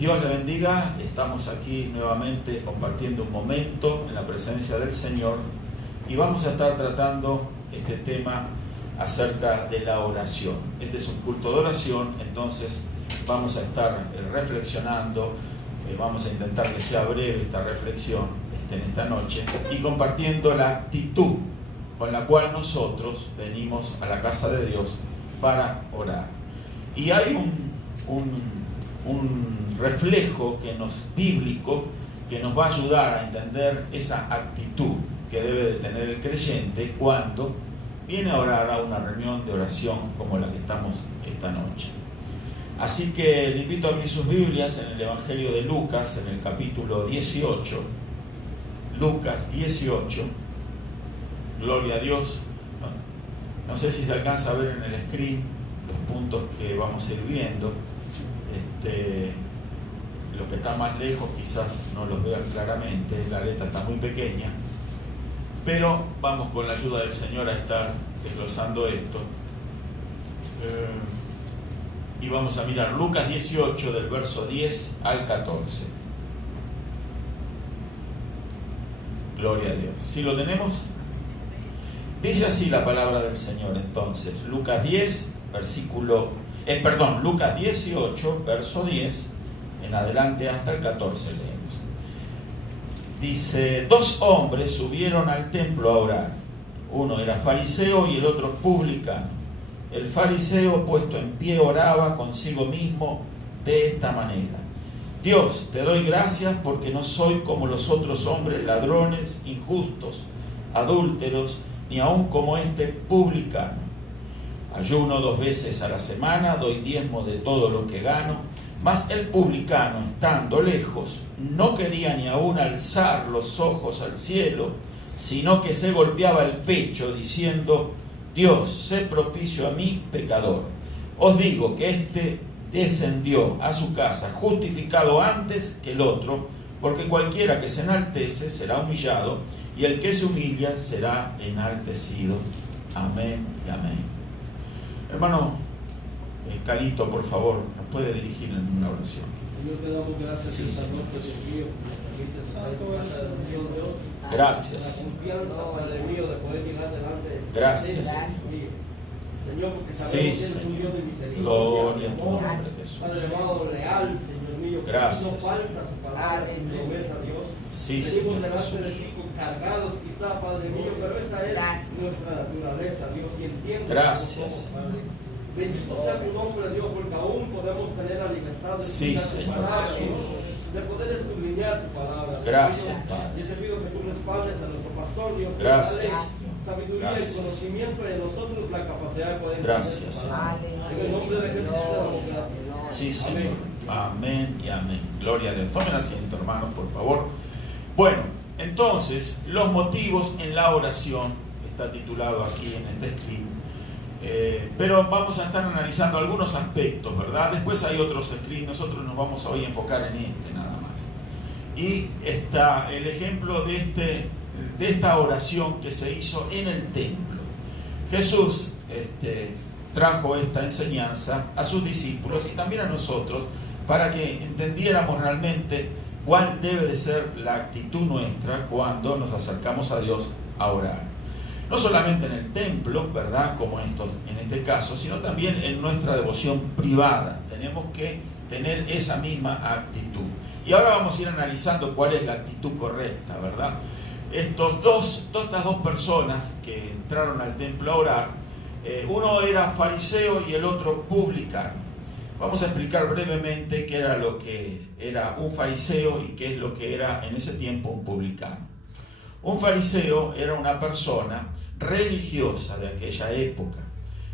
Dios le bendiga. Estamos aquí nuevamente compartiendo un momento en la presencia del Señor y vamos a estar tratando este tema acerca de la oración. Este es un culto de oración, entonces vamos a estar reflexionando, vamos a intentar que sea breve esta reflexión en esta noche y compartiendo la actitud con la cual nosotros venimos a la casa de Dios para orar. Y hay un reflejo bíblico que nos va a ayudar a entender esa actitud que debe de tener el creyente cuando viene a orar a una reunión de oración como la que estamos esta noche. Así que le invito a abrir sus Biblias en el Evangelio de Lucas, en el capítulo 18. Lucas 18. Gloria a Dios. No sé si se alcanza a ver en el screen los puntos que vamos a ir viendo. Los que están más lejos quizás no los vean claramente, la letra está muy pequeña, pero vamos con la ayuda del Señor a estar desglosando esto. Y vamos a mirar Lucas 18 del verso 10 al 14. Gloria a Dios. ¿Sí lo tenemos? Dice así la palabra del Señor entonces. Lucas 18, verso 10, en adelante hasta el 14 leemos. Dice: 2 hombres subieron al templo a orar. Uno era fariseo y el otro publicano. El fariseo, puesto en pie, oraba consigo mismo de esta manera: Dios, te doy gracias porque no soy como los otros hombres, ladrones, injustos, adúlteros, ni aun como este publicano. Ayuno 2 veces a la semana, doy diezmo de todo lo que gano. Mas el publicano, estando lejos, no quería ni aun alzar los ojos al cielo, sino que se golpeaba el pecho, diciendo: Dios, sé propicio a mí, pecador. Os digo que éste descendió a su casa justificado antes que el otro, porque cualquiera que se enaltece será humillado, y el que se humilla será enaltecido. Amén y amén. Hermano Calito, por favor, nos puede dirigir en una oración. Señor, te damos gracias esta noche, Dios mío, por permitir estar en casa del Señor Dios. Gracias. La confianza, Padre mío, de poder llegar delante de Gracias. Señor, porque sabemos que eres un Dios de misericordia, Gloria a tu amor, nombre, Jesús. Padre amado, leal, Señor mío, que Gracias. no falta su palabra, su promesa, Dios. Sí, Venimos Señor delante de Jesús. ti cargados quizá, Padre mío, pero esa es nuestra naturaleza, Dios, y entiende. Gracias. Bendito sea tu nombre, Dios, porque aún podemos tener la libertad de escuchar tu palabra, Dios, de poder escudriñar tu palabra. Gracias, Dios. Padre. Y te pido que tú respaldes a nuestro pastor, Dios. Gracias, Dale sabiduría Gracias. y conocimiento en nosotros, la capacidad de poder Gracias, entender tu palabra. En el nombre de Jesús te damos gracias. Sí, Señor. Amén y amén. Gloria a Dios. Tomen asiento, hermanos, por favor. Bueno, entonces, los motivos en la oración, está titulado aquí en este script. Pero vamos a estar analizando algunos aspectos, ¿verdad? Después hay otros scripts, nosotros nos vamos a hoy enfocar en este nada más. Y está el ejemplo de esta oración que se hizo en el templo. Jesús trajo esta enseñanza a sus discípulos y también a nosotros para que entendiéramos realmente cuál debe de ser la actitud nuestra cuando nos acercamos a Dios a orar. No solamente en el templo, ¿verdad?, como en este caso, sino también en nuestra devoción privada. Tenemos que tener esa misma actitud. Y ahora vamos a ir analizando cuál es la actitud correcta, ¿verdad? Estas dos personas que entraron al templo a orar, uno era fariseo y el otro publicano. Vamos a explicar brevemente qué era lo que era un fariseo y qué es lo que era en ese tiempo un publicano. Un fariseo era una persona religiosa de aquella época.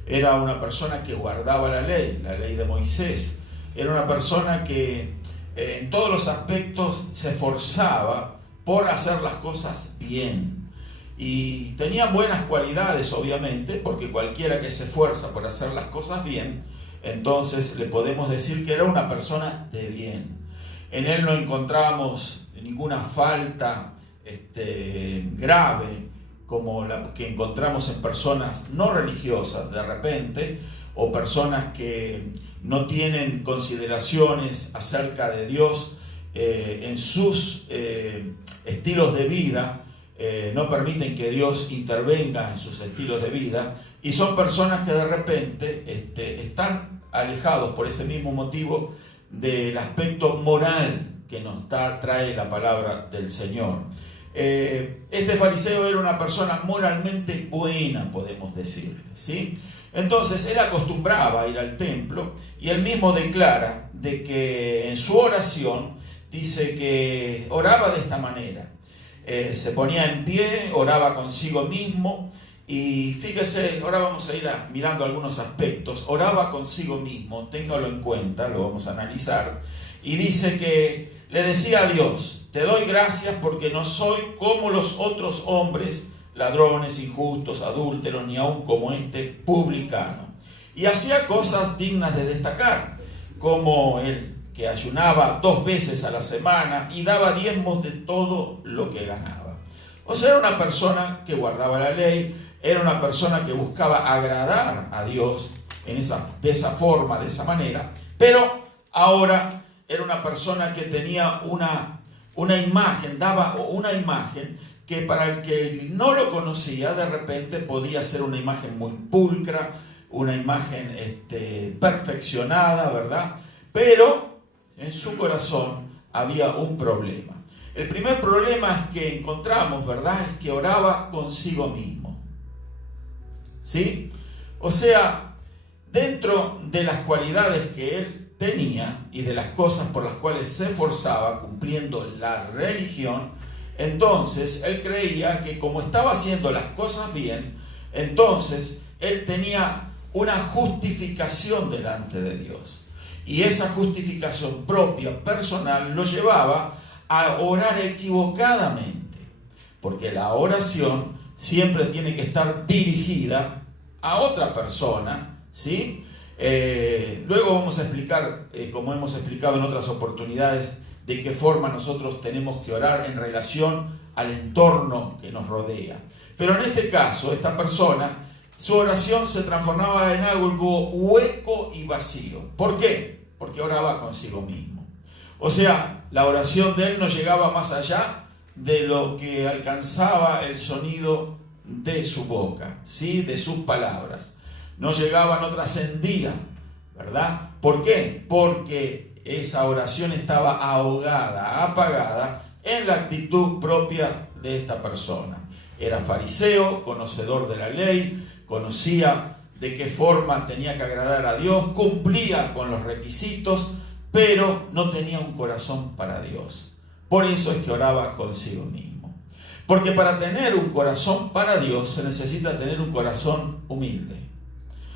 Era una persona que guardaba la ley de Moisés. Era una persona que en todos los aspectos se esforzaba por hacer las cosas bien. Y tenía buenas cualidades, obviamente, porque cualquiera que se esfuerza por hacer las cosas bien, entonces le podemos decir que era una persona de bien. En él no encontramos ninguna falta grave como la que encontramos en personas no religiosas de repente, o personas que no tienen consideraciones acerca de Dios en sus estilos de vida, no permiten que Dios intervenga en sus estilos de vida, y son personas que de repente están alejados por ese mismo motivo del aspecto moral que nos trae la palabra del Señor. Este fariseo era una persona moralmente buena, podemos decirle, ¿sí? Entonces él acostumbraba a ir al templo, y él mismo declara de que en su oración dice que oraba de esta manera. Se ponía en pie, oraba consigo mismo, y fíjese, ahora vamos a ir mirando algunos aspectos. Oraba consigo mismo, téngalo en cuenta, lo vamos a analizar, y dice que le decía a Dios: te doy gracias porque no soy como los otros hombres, ladrones, injustos, adúlteros, ni aun como este publicano. Y hacía cosas dignas de destacar, como él, que ayunaba 2 veces a la semana y daba diezmos de todo lo que ganaba. O sea, era una persona que guardaba la ley, era una persona que buscaba agradar a Dios de esa forma, de esa manera, pero ahora era una persona que tenía una imagen, daba una imagen que para el que no lo conocía, de repente podía ser una imagen muy pulcra, una imagen perfeccionada, ¿verdad? Pero en su corazón había un problema. El primer problema que encontramos, ¿verdad?, es que oraba consigo mismo. ¿Sí? O sea, dentro de las cualidades que él tenía y de las cosas por las cuales se esforzaba cumpliendo la religión, entonces él creía que como estaba haciendo las cosas bien, entonces él tenía una justificación delante de Dios. Y esa justificación propia, personal, lo llevaba a orar equivocadamente, porque la oración siempre tiene que estar dirigida a otra persona, ¿sí? Luego vamos a explicar, como hemos explicado en otras oportunidades, de qué forma nosotros tenemos que orar en relación al entorno que nos rodea. Pero en este caso, esta persona, su oración se transformaba en algo hueco y vacío. ¿Por qué? Porque oraba consigo mismo. O sea, la oración de él no llegaba más allá de lo que alcanzaba el sonido de su boca, ¿sí?, de sus palabras. No llegaba, no trascendía, ¿verdad? ¿Por qué? Porque esa oración estaba ahogada, apagada en la actitud propia de esta persona. Era fariseo, conocedor de la ley, conocía de qué forma tenía que agradar a Dios, cumplía con los requisitos, pero no tenía un corazón para Dios. Por eso es que oraba consigo mismo. Porque para tener un corazón para Dios se necesita tener un corazón humilde,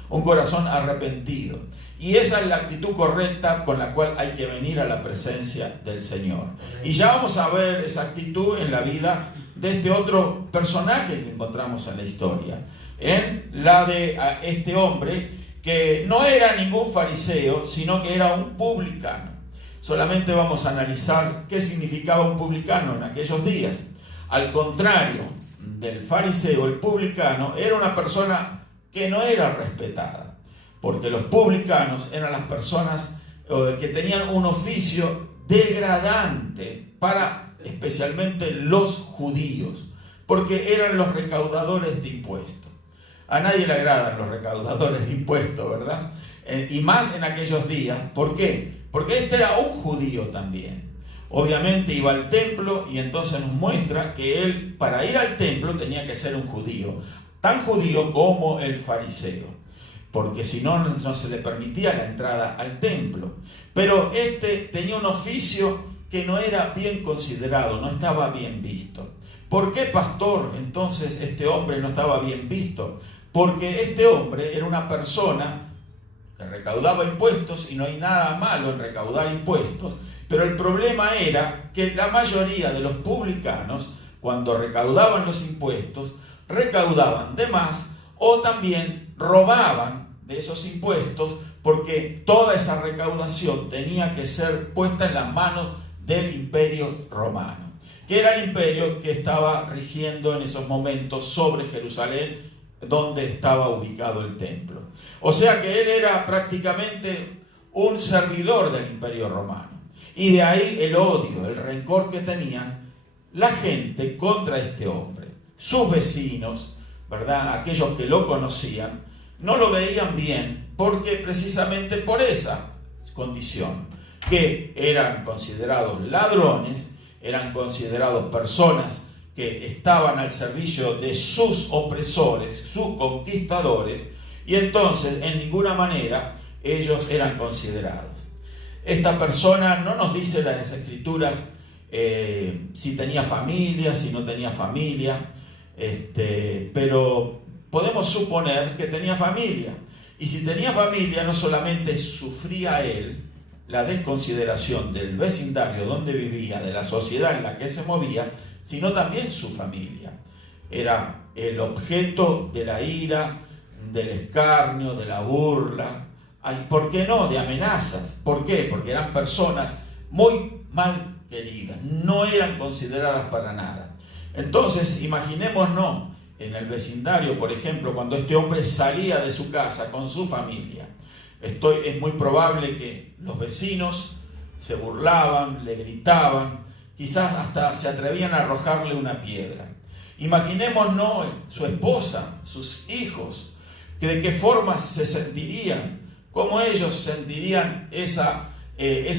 un corazón arrepentido. Y esa es la actitud correcta con la cual hay que venir a la presencia del Señor. Y ya vamos a ver esa actitud en la vida de este otro personaje que encontramos en la historia. En la de este hombre que no era ningún fariseo, sino que era un publicano. Solamente vamos a analizar qué significaba un publicano en aquellos días. Al contrario del fariseo, el publicano era una persona que no era respetada, porque los publicanos eran las personas que tenían un oficio degradante para especialmente los judíos, porque eran los recaudadores de impuestos. A nadie le agradan los recaudadores de impuestos, ¿verdad? Y más en aquellos días. ¿Por qué? Porque este era un judío también. Obviamente iba al templo y entonces nos muestra que él, para ir al templo, tenía que ser un judío, tan judío como el fariseo, porque si no, no se le permitía la entrada al templo. Pero este tenía un oficio que no era bien considerado, no estaba bien visto. ¿Por qué, pastor, entonces este hombre no estaba bien visto? Porque este hombre era una persona que recaudaba impuestos, y no hay nada malo en recaudar impuestos, pero el problema era que la mayoría de los publicanos, cuando recaudaban los impuestos, recaudaban de más o también robaban de esos impuestos, porque toda esa recaudación tenía que ser puesta en las manos del Imperio Romano, que era el imperio que estaba rigiendo en esos momentos sobre Jerusalén, donde estaba ubicado el templo. O sea que él era prácticamente un servidor del Imperio Romano. Y de ahí el odio, el rencor que tenían la gente contra este hombre. Sus vecinos, ¿verdad?, aquellos que lo conocían, no lo veían bien, porque precisamente por esa condición, que eran considerados ladrones, eran considerados personas que estaban al servicio de sus opresores, sus conquistadores, y entonces en ninguna manera ellos eran considerados. Esta persona no nos dice las Escrituras si tenía familia, si no tenía familia, pero podemos suponer que tenía familia. Y si tenía familia, no solamente sufría él la desconsideración del vecindario donde vivía, de la sociedad en la que se movía, sino también su familia. Era el objeto de la ira, del escarnio, de la burla, ¿por qué no?, de amenazas. ¿Por qué? Porque eran personas muy mal queridas, no eran consideradas para nada. Entonces, imaginémonos en el vecindario, por ejemplo, cuando este hombre salía de su casa con su familia. Es muy probable que los vecinos se burlaban, le gritaban, quizás hasta se atrevían a arrojarle una piedra. Imaginémonos su esposa, sus hijos, que de qué forma se sentirían, cómo ellos sentirían esa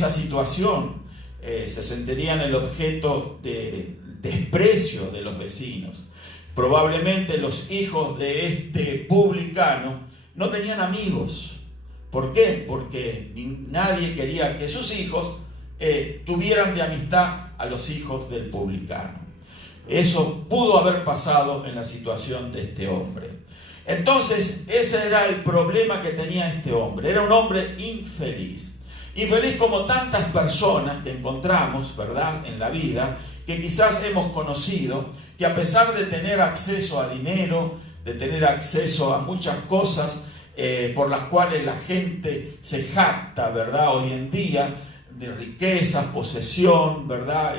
situación. Se sentirían el objeto de desprecio de los vecinos. Probablemente los hijos de este publicano no tenían amigos. ¿Por qué? Porque nadie quería que sus hijos tuvieran de amistad a los hijos del publicano. Eso pudo haber pasado en la situación de este hombre. Entonces, ese era el problema que tenía este hombre. Era un hombre infeliz. Infeliz como tantas personas que encontramos, ¿verdad?, en la vida, que quizás hemos conocido, que a pesar de tener acceso a dinero, de tener acceso a muchas cosas por las cuales la gente se jacta, ¿verdad?, hoy en día, de riquezas, posesión, ¿verdad?,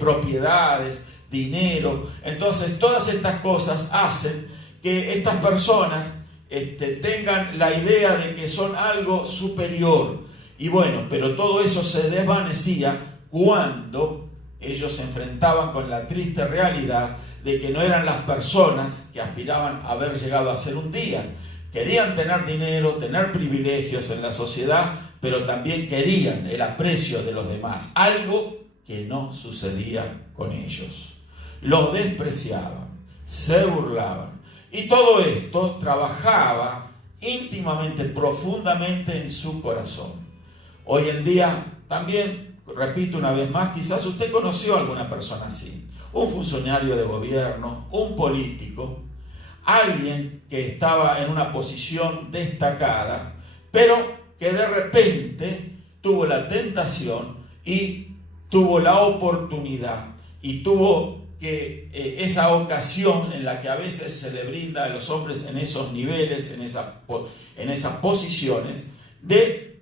propiedades, dinero. Entonces, todas estas cosas hacen que estas personas tengan la idea de que son algo superior. Y bueno, pero todo eso se desvanecía cuando ellos se enfrentaban con la triste realidad de que no eran las personas que aspiraban a haber llegado a ser un día. Querían tener dinero, tener privilegios en la sociedad, pero también querían el aprecio de los demás, algo que no sucedía con ellos. Los despreciaban, se burlaban, y todo esto trabajaba íntimamente, profundamente en su corazón. Hoy en día también, repito una vez más, quizás usted conoció a alguna persona así, un funcionario de gobierno, un político, alguien que estaba en una posición destacada, pero que de repente tuvo la tentación y tuvo la oportunidad y tuvo que esa ocasión en la que a veces se le brinda a los hombres en esos niveles, en esas posiciones, de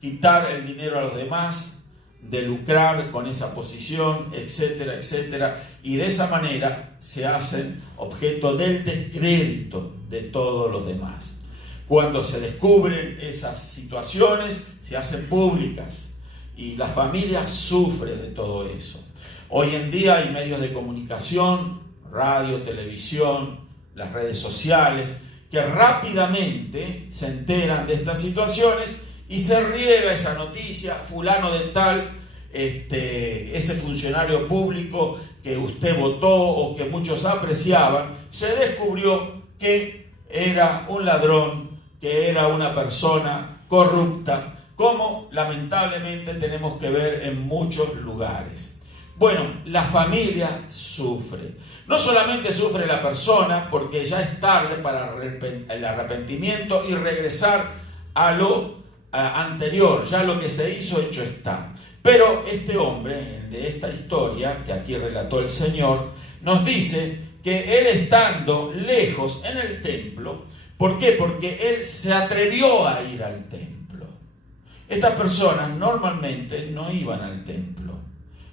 quitar el dinero a los demás, de lucrar con esa posición, etcétera, etcétera, y de esa manera se hacen objeto del descrédito de todos los demás. Cuando se descubren esas situaciones, se hacen públicas y la familia sufre de todo eso. Hoy en día hay medios de comunicación, radio, televisión, las redes sociales, que rápidamente se enteran de estas situaciones y se riega esa noticia, fulano de tal, ese funcionario público que usted votó o que muchos apreciaban, se descubrió que era un ladrón, que era una persona corrupta, como lamentablemente tenemos que ver en muchos lugares. Bueno, la familia sufre. No solamente sufre la persona porque ya es tarde para el arrepentimiento y regresar a lo anterior, ya lo que se hizo hecho está. Pero este hombre de esta historia que aquí relató el Señor nos dice que él, estando lejos en el templo, ¿por qué? Porque él se atrevió a ir al templo. Estas personas normalmente no iban al templo,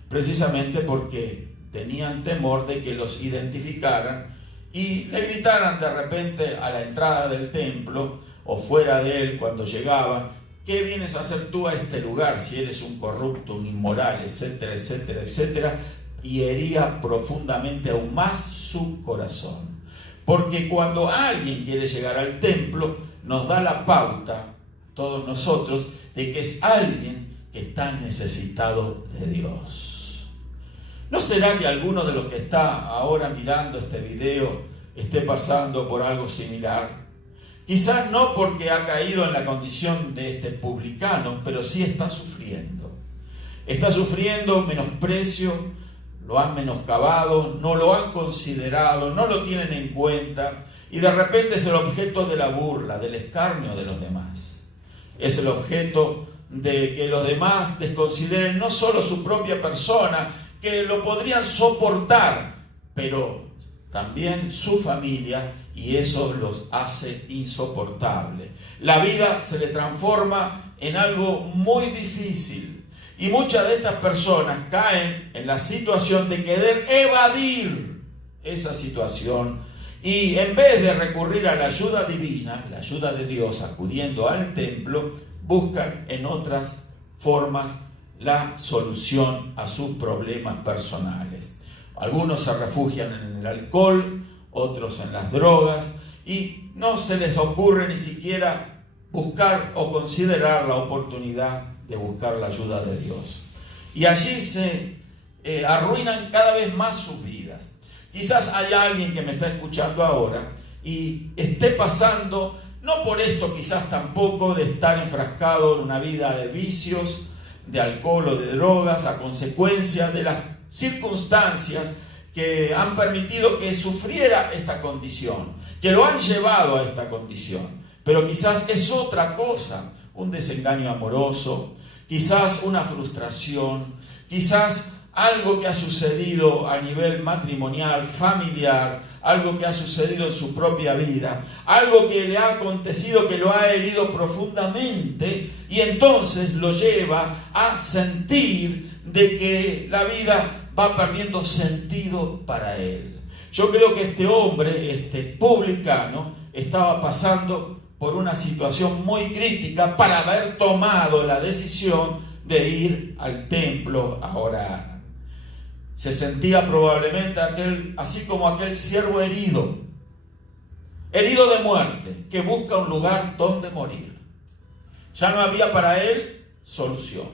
precisamente porque tenían temor de que los identificaran y le gritaran de repente a la entrada del templo o fuera de él cuando llegaban: ¿qué vienes a hacer tú a este lugar si eres un corrupto, un inmoral, etcétera, etcétera, etcétera? Y hería profundamente aún más su corazón. Porque cuando alguien quiere llegar al templo, nos da la pauta, todos nosotros, de que es alguien que está necesitado de Dios. ¿No será que alguno de los que está ahora mirando este video esté pasando por algo similar? Quizás no porque ha caído en la condición de este publicano, pero sí está sufriendo. Está sufriendo menosprecio, lo han menoscabado, no lo han considerado, no lo tienen en cuenta, y de repente es el objeto de la burla, del escarnio de los demás. Es el objeto de que los demás desconsideren no solo su propia persona, que lo podrían soportar, pero también su familia, y eso los hace insoportables. La vida se le transforma en algo muy difícil, y muchas de estas personas caen en la situación de querer evadir esa situación, y en vez de recurrir a la ayuda divina, la ayuda de Dios, acudiendo al templo, buscan en otras formas la solución a sus problemas personales. Algunos se refugian en el alcohol, otros en las drogas, y no se les ocurre ni siquiera buscar o considerar la oportunidad de buscar la ayuda de Dios. Y allí se arruinan cada vez más sus vidas. Quizás haya alguien que me está escuchando ahora y esté pasando, no por esto quizás tampoco de estar enfrascado en una vida de vicios, de alcohol o de drogas, a consecuencia de las circunstancias que han permitido que sufriera esta condición, que lo han llevado a esta condición. Pero quizás es otra cosa, un desengaño amoroso, quizás una frustración, quizás algo que ha sucedido a nivel matrimonial, familiar, algo que ha sucedido en su propia vida, algo que le ha acontecido que lo ha herido profundamente, y entonces lo lleva a sentir de que la vida va perdiendo sentido para él. Yo creo que este hombre, este publicano, estaba pasando por una situación muy crítica para haber tomado la decisión de ir al templo a orar. Se sentía probablemente así como aquel siervo herido de muerte, que busca un lugar donde morir. Ya no había para él solución.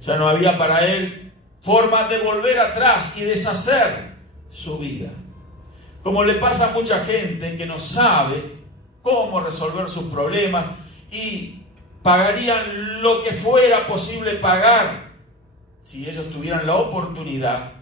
Ya no había para él forma de volver atrás y deshacer su vida. Como le pasa a mucha gente que no sabe cómo resolver sus problemas y pagarían lo que fuera posible pagar si ellos tuvieran la oportunidad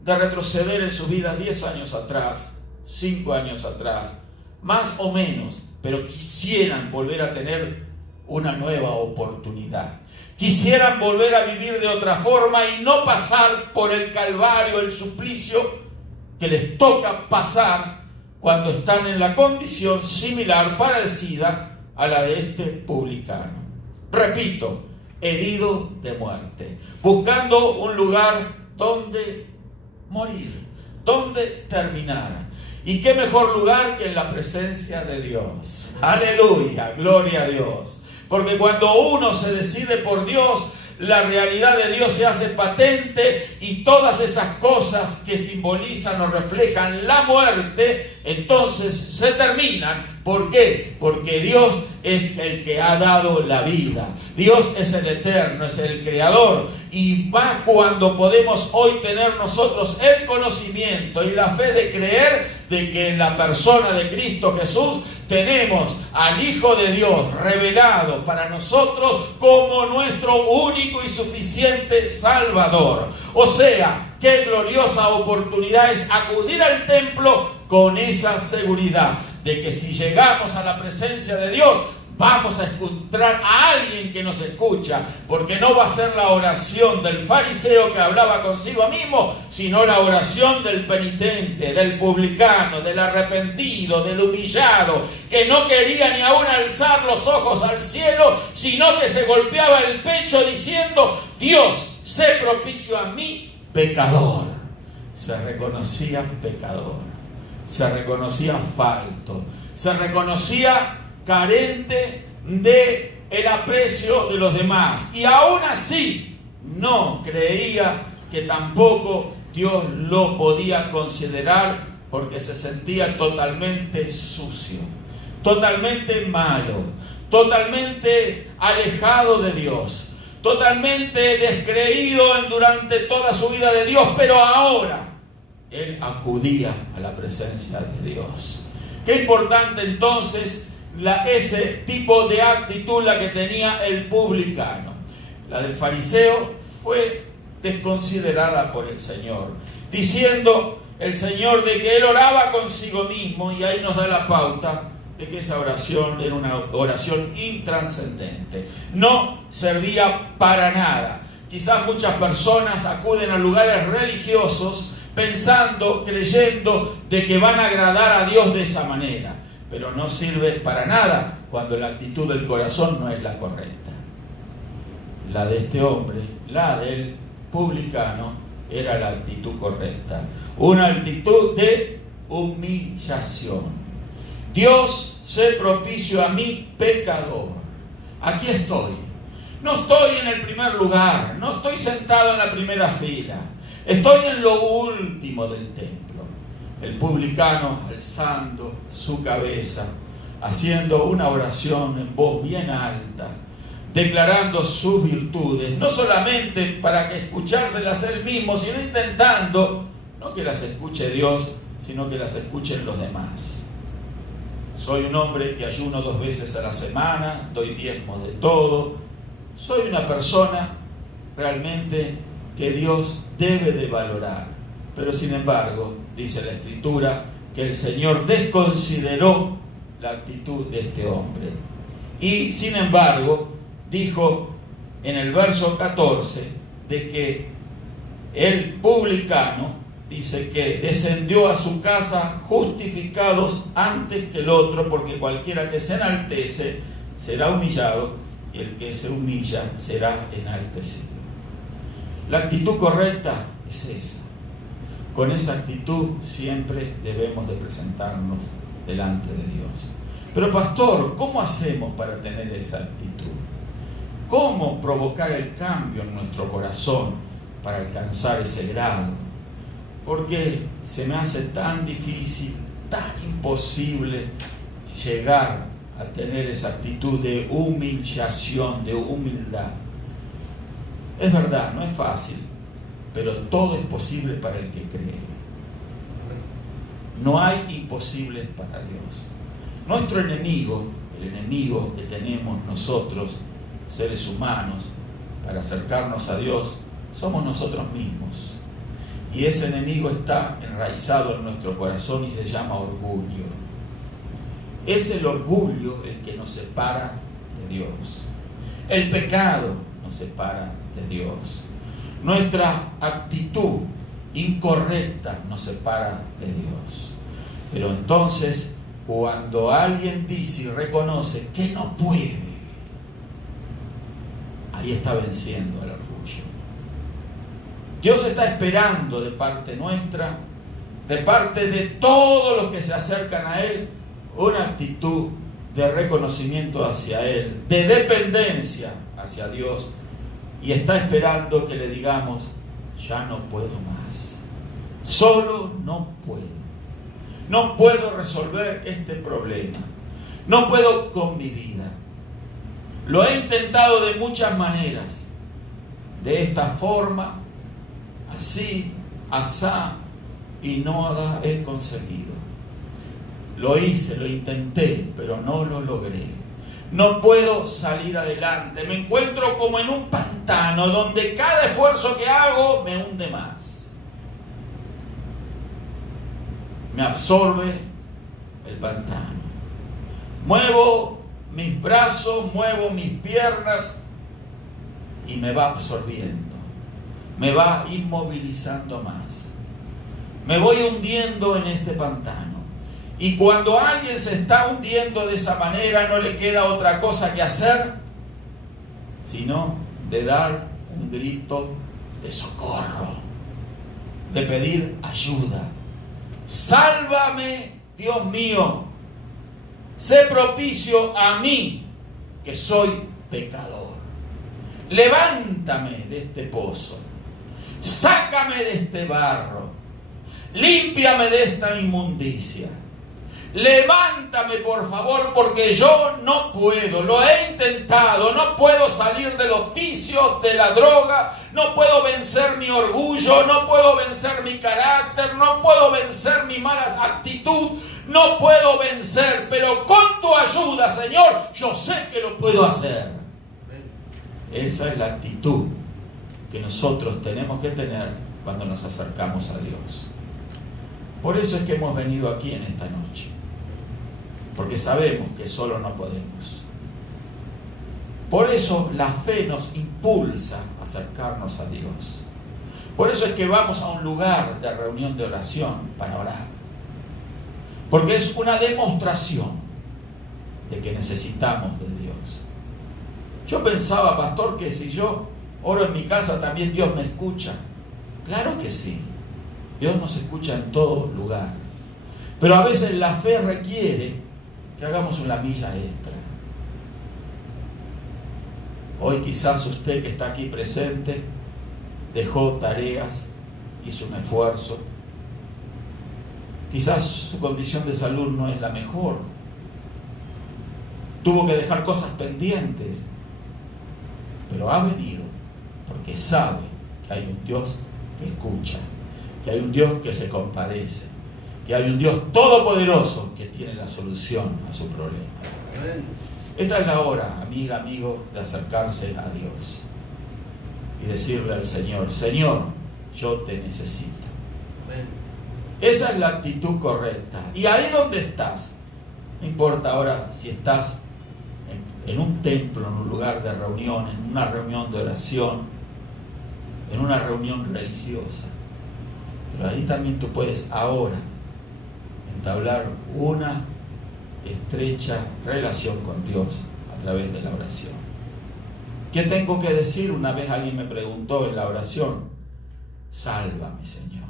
de retroceder en su vida 10 años atrás, 5 años atrás, más o menos, pero quisieran volver a tener una nueva oportunidad. Quisieran volver a vivir de otra forma y no pasar por el calvario, el suplicio que les toca pasar cuando están en la condición similar, parecida a la de este publicano. Repito, herido de muerte, buscando un lugar donde morir, donde terminar. Y qué mejor lugar que en la presencia de Dios. Aleluya, gloria a Dios. Porque cuando uno se decide por Dios, la realidad de Dios se hace patente, y todas esas cosas que simbolizan o reflejan la muerte, entonces se terminan. ¿Por qué? Porque Dios es el que ha dado la vida. Dios es el eterno, es el creador. Y más cuando podemos hoy tener nosotros el conocimiento y la fe de creer de que en la persona de Cristo Jesús tenemos al Hijo de Dios revelado para nosotros como nuestro único y suficiente Salvador. O sea, qué gloriosa oportunidad es acudir al templo con esa seguridad de que si llegamos a la presencia de Dios, vamos a encontrar a alguien que nos escucha, porque no va a ser la oración del fariseo que hablaba consigo mismo, sino la oración del penitente, del publicano, del arrepentido, del humillado, que no quería ni aún alzar los ojos al cielo, sino que se golpeaba el pecho diciendo: Dios, sé propicio a mí, pecador. Se reconocía pecador, se reconocía falto, se reconocía carente de el aprecio de los demás. Y aún así no creía que tampoco Dios lo podía considerar, porque se sentía totalmente sucio, totalmente malo, totalmente alejado de Dios, totalmente descreído durante toda su vida de Dios, pero ahora él acudía a la presencia de Dios. Qué importante entonces ese tipo de actitud la que tenía el publicano. La del fariseo fue desconsiderada por el Señor, diciendo el Señor de que él oraba consigo mismo, y ahí nos da la pauta de que esa oración era una oración intranscendente, no servía para nada. Quizás muchas personas acuden a lugares religiosos pensando, creyendo de que van a agradar a Dios de esa manera, pero no sirve para nada cuando la actitud del corazón no es la correcta. La de este hombre, la del publicano, era la actitud correcta, una actitud de humillación. Dios, sé propicio a mí, pecador. Aquí estoy. No estoy en el primer lugar, no estoy sentado en la primera fila, estoy en lo último del templo. El publicano alzando su cabeza, haciendo una oración en voz bien alta, declarando sus virtudes, no solamente para que escuchárselas él mismo, sino intentando, no que las escuche Dios, sino que las escuchen los demás. Soy un hombre que ayuno 2 veces a la semana, doy diezmos de todo, soy una persona realmente que Dios debe de valorar. Pero sin embargo, dice la Escritura, que el Señor desconsideró la actitud de este hombre. Y sin embargo, dijo en el verso 14 de que el publicano, dice que descendió a su casa justificados antes que el otro, porque cualquiera que se enaltece será humillado, y el que se humilla será enaltecido. La actitud correcta es esa. Con esa actitud siempre debemos de presentarnos delante de Dios. Pero pastor, ¿cómo hacemos para tener esa actitud? ¿Cómo provocar el cambio en nuestro corazón para alcanzar ese grado? Porque se me hace tan difícil, tan imposible llegar a tener esa actitud de humillación, de humildad. Es verdad, no es fácil, pero todo es posible para el que cree. No hay imposibles para Dios. Nuestro enemigo, el enemigo que tenemos nosotros, seres humanos, para acercarnos a Dios, somos nosotros mismos. Y ese enemigo está enraizado en nuestro corazón y se llama orgullo. Es el orgullo el que nos separa de Dios. El pecado nos separa de Dios. Nuestra actitud incorrecta nos separa de Dios. Pero entonces, cuando alguien dice y reconoce que no puede, ahí está venciendo el orgullo. Dios está esperando de parte nuestra, de parte de todos los que se acercan a Él, una actitud de reconocimiento hacia Él, de dependencia hacia Dios, y está esperando que le digamos: ya no puedo más, solo no puedo resolver este problema, no puedo con mi vida, lo he intentado de muchas maneras, de esta forma, así, asá, y no he conseguido. Lo hice, lo intenté, pero no lo logré. No puedo salir adelante. Me encuentro como en un pantano donde cada esfuerzo que hago me hunde más. Me absorbe el pantano. Muevo mis brazos, muevo mis piernas y me va absorbiendo. Me va inmovilizando más. Me voy hundiendo en este pantano. Y cuando alguien se está hundiendo de esa manera, no le queda otra cosa que hacer sino de dar un grito de socorro, de pedir ayuda. Sálvame, Dios mío, sé propicio a mí, que soy pecador. Levántame de este pozo. Sácame de este barro. Límpiame de esta inmundicia. Levántame, por favor, porque yo no puedo, lo he intentado, no puedo salir de los vicios, de la droga, no puedo vencer mi orgullo, no puedo vencer mi carácter, no puedo vencer mi mala actitud, no puedo vencer, pero con tu ayuda, Señor, yo sé que lo puedo hacer. Esa es la actitud que nosotros tenemos que tener cuando nos acercamos a Dios. Por eso es que hemos venido aquí en esta noche. Porque sabemos que solo no podemos. Por eso la fe nos impulsa a acercarnos a Dios. Por eso es que vamos a un lugar de reunión de oración para orar. Porque es una demostración de que necesitamos de Dios. Yo pensaba, pastor, que si yo oro en mi casa también Dios me escucha. Claro que sí. Dios nos escucha en todo lugar. Pero a veces la fe requiere que hagamos una milla extra. Hoy quizás usted que está aquí presente dejó tareas, hizo un esfuerzo. Quizás su condición de salud no es la mejor. Tuvo que dejar cosas pendientes. Pero ha venido porque sabe que hay un Dios que escucha, que hay un Dios que se compadece, que hay un Dios todopoderoso que tiene la solución a su problema. Esta es la hora, amiga, amigo, de acercarse a Dios y decirle al Señor: Señor, yo te necesito. Esa es la actitud correcta. Y ahí donde estás, no importa ahora si estás en un templo, en un lugar de reunión, en una reunión de oración, en una reunión religiosa, pero ahí también tú puedes ahora entablar una estrecha relación con Dios a través de la oración. ¿Qué tengo que decir? Una vez alguien me preguntó en la oración: sálvame, Señor.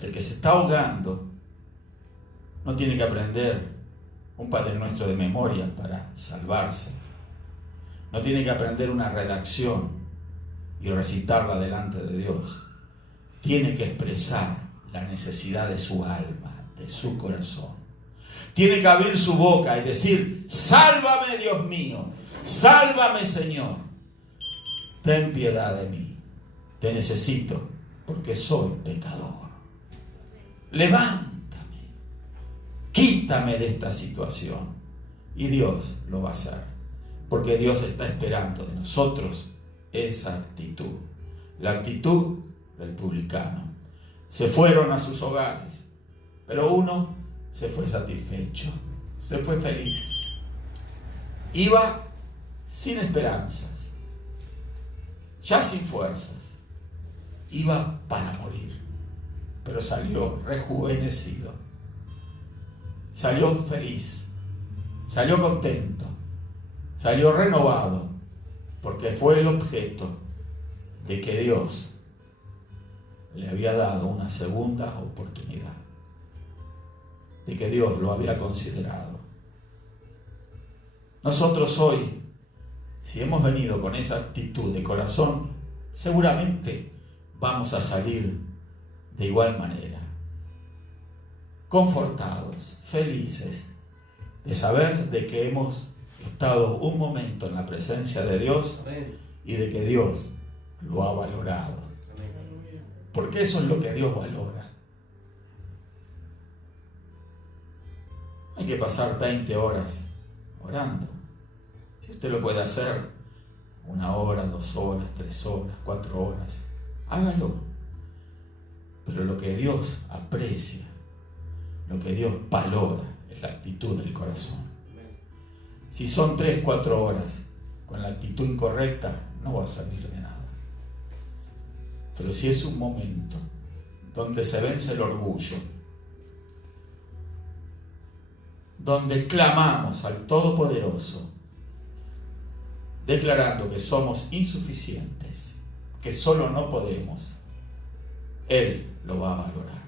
El que se está ahogando no tiene que aprender un Padre Nuestro de memoria para salvarse. No tiene que aprender una redacción y recitarla delante de Dios. Tiene que expresar la necesidad de su alma, de su corazón. Tiene que abrir su boca y decir: sálvame, Dios mío, sálvame, Señor, ten piedad de mí, te necesito porque soy pecador. Levántame, quítame de esta situación. Y Dios lo va a hacer, porque Dios está esperando de nosotros esa actitud, la actitud del publicano. Se fueron a sus hogares, pero uno se fue satisfecho, se fue feliz. Iba sin esperanzas, ya sin fuerzas, iba para morir, pero salió rejuvenecido, salió feliz, salió contento, salió renovado, porque fue el objeto de que Dios le había dado una segunda oportunidad, de que Dios lo había considerado. Nosotros hoy, si hemos venido con esa actitud de corazón, seguramente vamos a salir de igual manera, confortados, felices, de saber de que hemos estado un momento en la presencia de Dios y de que Dios lo ha valorado. Porque eso es lo que Dios valora. Hay que pasar 20 horas orando. Si usted lo puede hacer 1 hora, 2 horas, 3 horas, 4 horas, hágalo. Pero lo que Dios aprecia, lo que Dios valora, es la actitud del corazón. Si son 3, 4 horas con la actitud incorrecta, no va a servir de nada. Pero si es un momento donde se vence el orgullo, donde clamamos al Todopoderoso, declarando que somos insuficientes, que solo no podemos, Él lo va a valorar.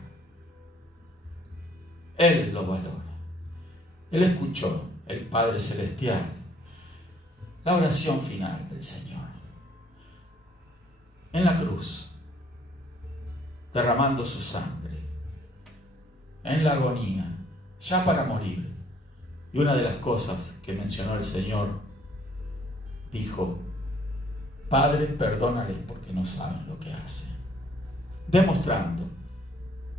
Él lo valora. Él escuchó el Padre Celestial la oración final del Señor. En la cruz, derramando su sangre, en la agonía, ya para morir. Y una de las cosas que mencionó el Señor, dijo: Padre, perdónales porque no saben lo que hacen. Demostrando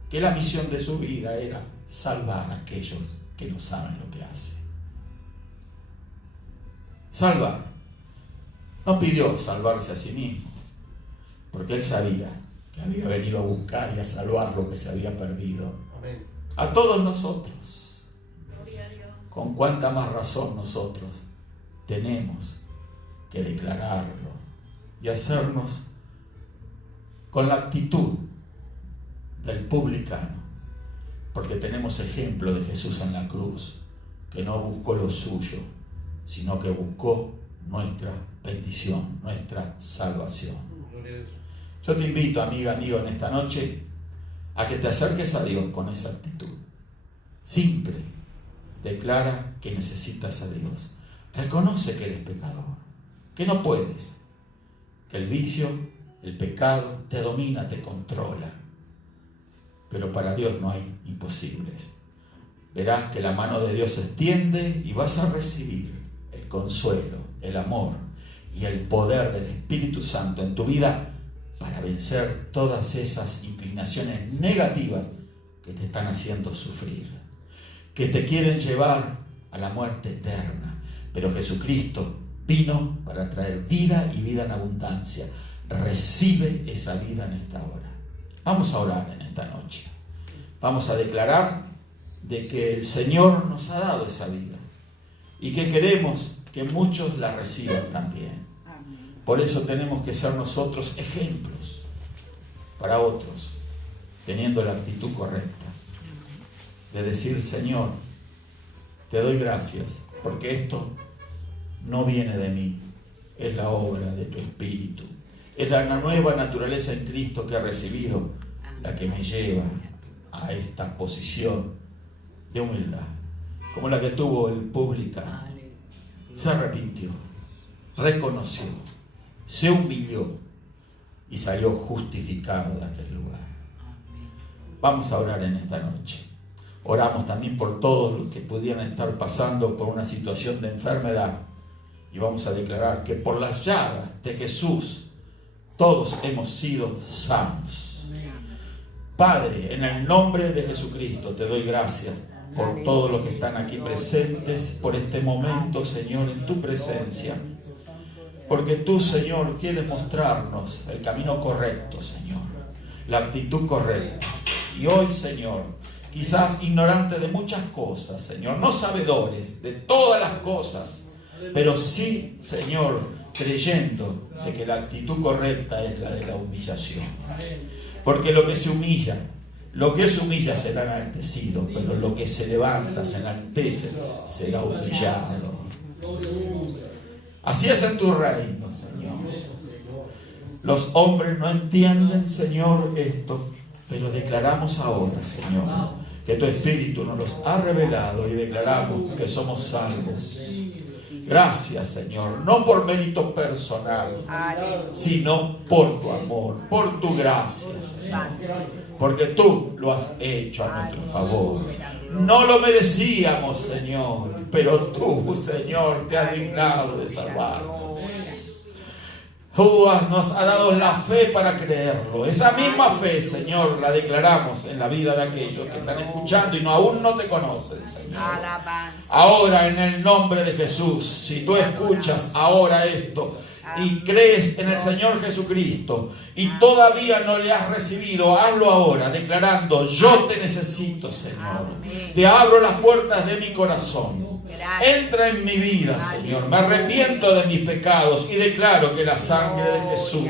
que la misión de su vida era salvar a aquellos que no saben lo que hacen. Salvar. No pidió salvarse a sí mismo, porque Él sabía que había venido a buscar y a salvar lo que se había perdido. Amén. A todos nosotros. Gloria a Dios. Con cuánta más razón nosotros tenemos que declararlo y hacernos con la actitud del publicano, porque tenemos ejemplo de Jesús en la cruz, que no buscó lo suyo, sino que buscó nuestra bendición, nuestra salvación. Yo te invito, amiga, amigo, en esta noche a que te acerques a Dios con esa actitud. Simple, declara que necesitas a Dios. Reconoce que eres pecador, que no puedes, que el vicio, el pecado te domina, te controla. Pero para Dios no hay imposibles. Verás que la mano de Dios se extiende y vas a recibir el consuelo, el amor y el poder del Espíritu Santo en tu vida para vencer todas esas inclinaciones negativas que te están haciendo sufrir, que te quieren llevar a la muerte eterna. Pero Jesucristo vino para traer vida y vida en abundancia. Recibe esa vida en esta hora. Vamos a orar en esta noche. Vamos a declarar de que el Señor nos ha dado esa vida y que queremos que muchos la reciban también. Por eso tenemos que ser nosotros ejemplos para otros, teniendo la actitud correcta de decir: Señor, te doy gracias porque esto no viene de mí, es la obra de tu Espíritu. Es la nueva naturaleza en Cristo que he recibido la que me lleva a esta posición de humildad, como la que tuvo el publicano. Se arrepintió, reconoció, se humilló y salió justificado de aquel lugar. Vamos a orar en esta noche. Oramos también por todos los que pudieran estar pasando por una situación de enfermedad y vamos a declarar que por las llagas de Jesús todos hemos sido sanos. Padre, en el nombre de Jesucristo te doy gracias por todos los que están aquí presentes, por este momento, Señor, en tu presencia. Porque tú, Señor, quieres mostrarnos el camino correcto, Señor, la actitud correcta. Y hoy, Señor, quizás ignorantes de muchas cosas, Señor, no sabedores de todas las cosas, pero sí, Señor, creyendo de que la actitud correcta es la de la humillación. Porque lo que se humilla será enaltecido, pero lo que se levanta, se enaltece, será humillado. Así es en tu reino, Señor. Los hombres no entienden, Señor, esto, pero declaramos ahora, Señor, que tu Espíritu nos los ha revelado y declaramos que somos salvos. Gracias, Señor, no por mérito personal, sino por tu amor, por tu gracia, Señor, porque tú lo has hecho a nuestro favor. No lo merecíamos, Señor, pero tú, Señor, te has dignado de salvarnos. Tú nos has dado la fe para creerlo. Esa misma fe, Señor, la declaramos en la vida de aquellos que están escuchando y aún no te conocen, Señor. Ahora, en el nombre de Jesús, si tú escuchas ahora esto y crees en el Señor Jesucristo y todavía no le has recibido, hazlo ahora, declarando: yo te necesito, Señor. Te abro las puertas de mi corazón. Entra en mi vida, Señor. Me arrepiento de mis pecados y declaro que la sangre de Jesús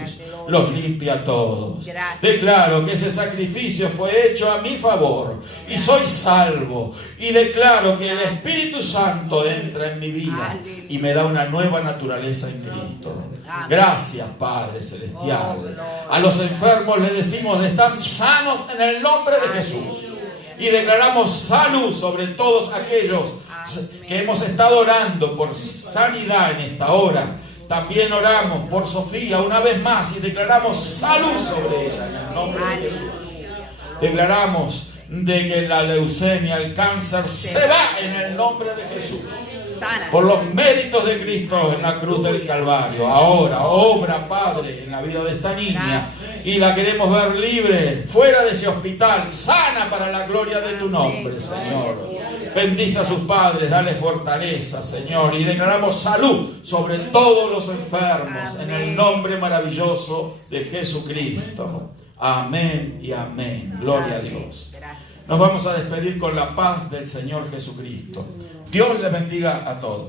los limpia a todos. Declaro que ese sacrificio fue hecho a mi favor y soy salvo. Y declaro que el Espíritu Santo entra en mi vida y me da una nueva naturaleza en Cristo. Gracias, Padre Celestial. A los enfermos les decimos: están sanos en el nombre de Jesús. Y declaramos salud sobre todos aquellos que hemos estado orando por sanidad en esta hora, también oramos por Sofía una vez más y declaramos salud sobre ella en el nombre de Jesús. Declaramos de que la leucemia, el cáncer se va en el nombre de Jesús. Por los méritos de Cristo en la cruz del Calvario. Ahora, obra, Padre, en la vida de esta niña. Y la queremos ver libre, fuera de ese hospital, sana para la gloria de tu nombre, Señor. Bendice a sus padres, dale fortaleza, Señor. Y declaramos salud sobre todos los enfermos en el nombre maravilloso de Jesucristo. Amén y amén. Gloria a Dios. Nos vamos a despedir con la paz del Señor Jesucristo. Dios les bendiga a todos.